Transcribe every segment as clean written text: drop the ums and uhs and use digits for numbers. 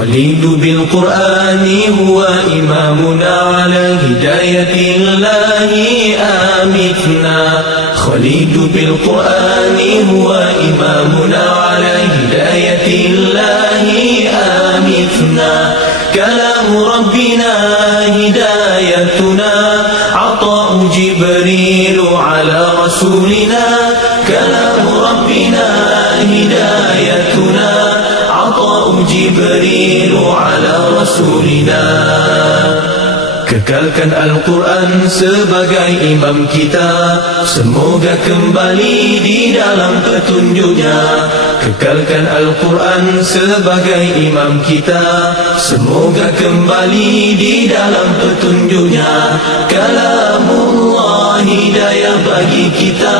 خليد بالقرآن هو إمامنا على هداية الله آمتنا خليد بالقرآن هو إمامنا على هداية الله آمتنا كلام ربنا هدايتنا عطاء جبريل على رسولنا كلام ربنا هدايتنا عطاء جبريل على رسولنا Kekalkan Al-Quran sebagai imam kita, semoga kembali di dalam petunjuknya. Kekalkan Al-Quran sebagai imam kita, semoga kembali di dalam petunjuknya. Kalamullah hidayah bagi kita,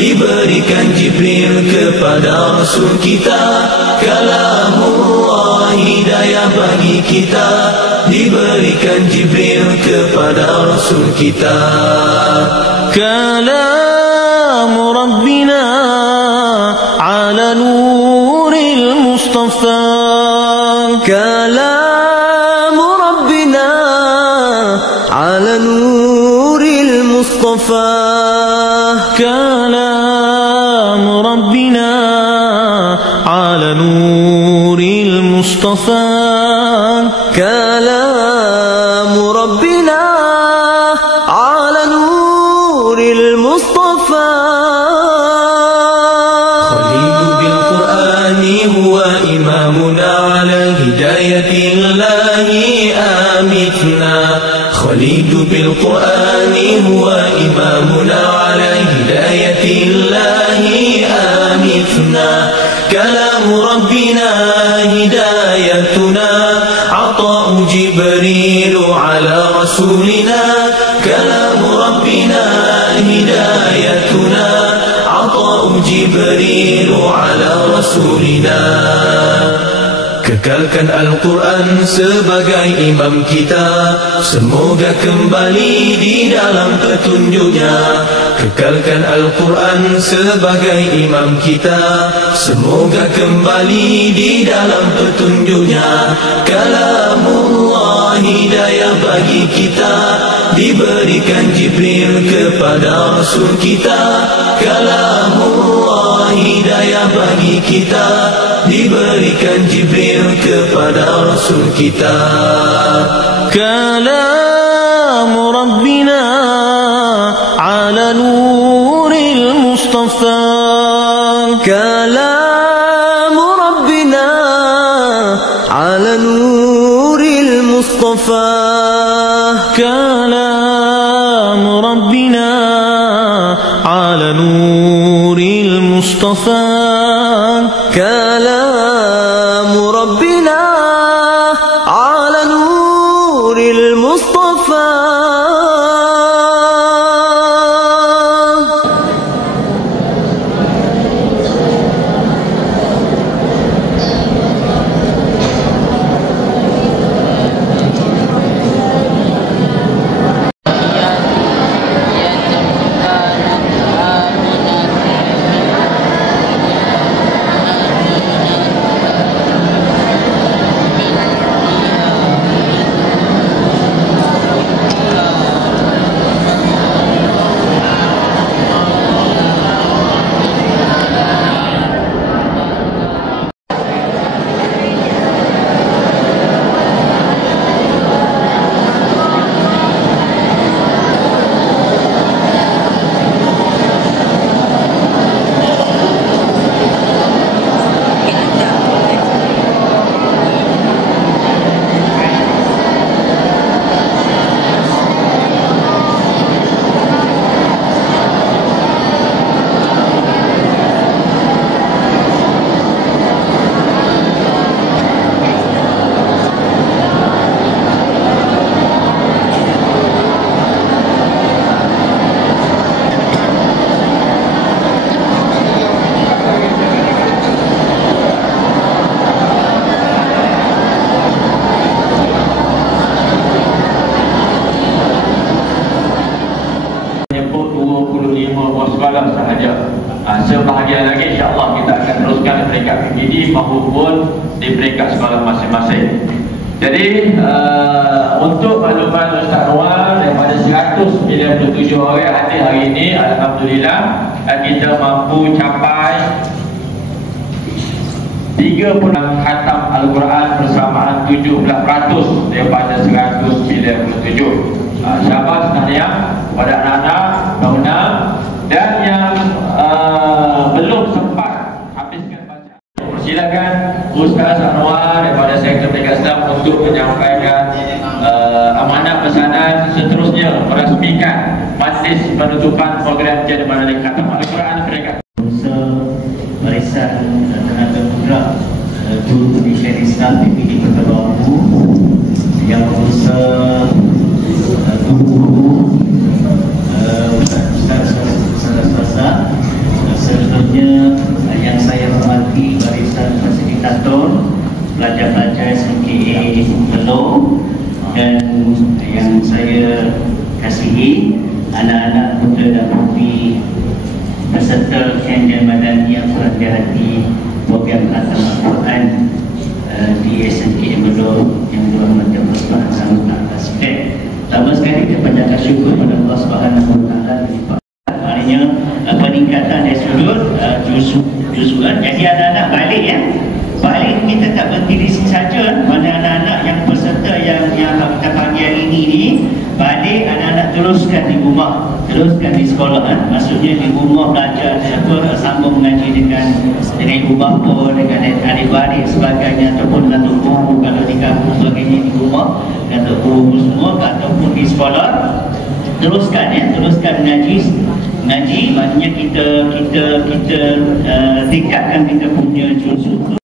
diberikan Jibril kepada Rasul kita. Kalamullah hidayah bagi kita, diberikan Jibril kepada Rasul kita. كلام ربنا على نور المصطفى كلام ربنا على نور المصطفى كلام ربنا على نور المصطفى كلام ربنا على نور المصطفى خليد بالقرآن هو إمامنا على هداية الله آمتنا خليد بالقرآن هو إمامنا على هداية الله آمتنا كلام ربنا هدايتنا عطاء جبريل على رسولنا كلام ربنا هدايتنا عطاء جبريل على رسولنا Kekalkan Al-Quran sebagai imam kita, semoga kembali di dalam petunjuknya. Kekalkan Al-Quran sebagai imam kita, semoga kembali di dalam petunjuknya. Kalamullah hidayah bagi kita, diberikan Jibril kepada Rasul kita. Kalamullah hidayah bagi kita, diberikan Jibril kepada Rasul kita. كلام ربنا على نور المصطفى كلام ربنا على نور المصطفى كلام ربنا على نور المصطفى كلام ربنا على نور المصطفى sahaja. Sebahagian lagi insya-Allah kita akan teruskan di peringkat PGD maupun di peringkat sekolah masing-masing. Jadi untuk makluman Ustaz Anwar, daripada 197 orang hadir hari ini, alhamdulillah kita mampu capai 30 khatam Al-Quran bersamaan 17% daripada 197. Syabas tahniah kepada anak-anak Tauna dan yang belum sempat habiskan baca. Persilakan Ustaz Anwar daripada Sektor Pendidikan Islam untuk menyampaikan amanah pesanan, seterusnya merasmikan majlis penutupan program Jana Manalik Khatam Al-Quran Mereka. Barisan Tenaga Penggerak Guru Pendidikan Islam PPD Kota Bawangku yang berusaha guru-guru, ustaz-ustaz, selanjutnya yang saya hormati barisan fasilitator, pelajar-pelajar SMKA Belum, dan yang saya kasihi anak-anak muda dan putri peserta Kendian Madani yang berhati hati program Khatam Al-Quran di SMKA Belum yang dirahmati Allah Subhanahu wa taala. Pertama sekali kita panjatkan syukur kepada Allah Subhanahu wa taala maknanya peningkatan dari sudut juzuan. Jadi anak-anak balik ya. Balik kita tak berhenti di sini saja. Mana anak-anak yang peserta yang kita panggil hari ini ni balik, anak-anak teruskan di rumah, teruskan di sekolah kan? Maksudnya di rumah belajar sambung mengaji dengan ibu bapa, dengan adik-beradik sebagainya, ataupun datuk guru kalau di kampung sebagainya di rumah, datuk guru semua, ataupun di sekolah teruskan ya, teruskan mengaji. Maknanya kita tingkatkan kita punya juzuk tu